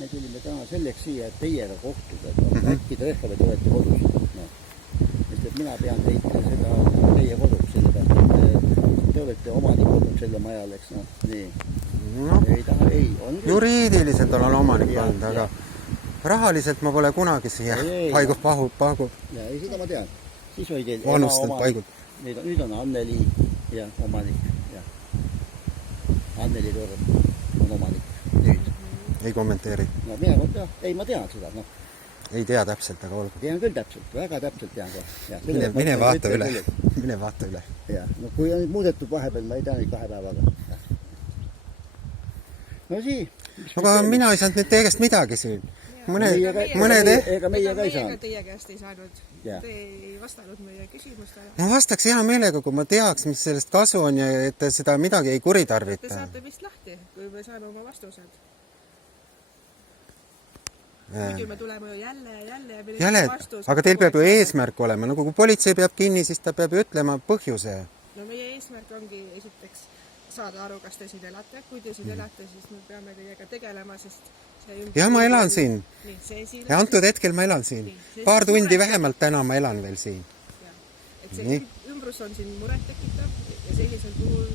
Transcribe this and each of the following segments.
me tulime täna selleks siia, et teiega kohtuda, et äkki tõestab, et olete kodus. No. Sest et mina pean teid seda teie koduks, sellepärast, et te olete omanik olnud selle majal, eks no, nii. No, Ei taha, ei, on küll. juriidiliselt olen omanik olnud, aga rahaliselt ma pole kunagi siia paigub. Ja ei, seda ma tean. Siis oli teil Vanustanud paigud. Nüüd on Anneli ja omanik. Ja. Anneli Torm on omanik. Nüüd. Ei kommenteeri. No, mina, ei, ma tean seda. No. Ei tea täpselt, aga olgu. Tean küll täpselt, väga täpselt tean ka. Ja, mine vaata üle. Mine vaata üle. Ja, no kui on muudetud vahepeal, ma ei tea nüüd 2 päevaga. No sii. Aga mina ei saanud nüüd teie käest midagi siin. Ega meie ka ei saanud. Teie käest ei saanud. Ja. Te ei vastanud meie küsimustele. Ma vastaks hea meelega, kui ma teaks, mis sellest kasu on ja et te seda midagi ei kuritarvita. Te saate vist lahti, kui me saame oma vastused. Muidu me tuleme ju jälle vastus. Aga teil peab ju eesmärk olema. Nagu kui politsei peab kinni, siis ta peab ju ütlema põhjuse. No meie eesmärk ongi esiteks saada aru, kas te siin elate. Kui te siin elate, siis me peame teiega tegelema, sest ja ma elan siin. Nii, ja antud hetkel ma elan siin. Paar tundi vähemalt täna ma elan veel siin. Ja. Et see ümbrus on siin muret tekitav ja sellisel puhul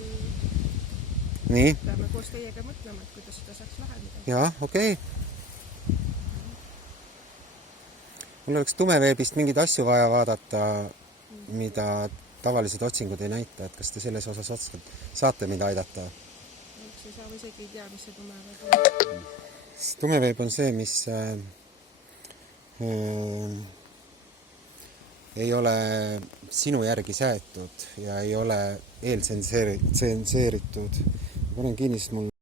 peame koos teiega mõtlema, et kuidas seda saaks lahendada. Jaa, okei. Mul oleks tumeveebist mingeid asju vaja vaadata, mida tavalised otsingud ei näita, et kas te selles osas saate mind aidata? Eks ei saa isegi ei tea, mis see tumeveeb on. Tumeveeb on see, mis ei ole sinu järgi säetud ja ei ole eeltsenseeritud. Panen kinni, sest mul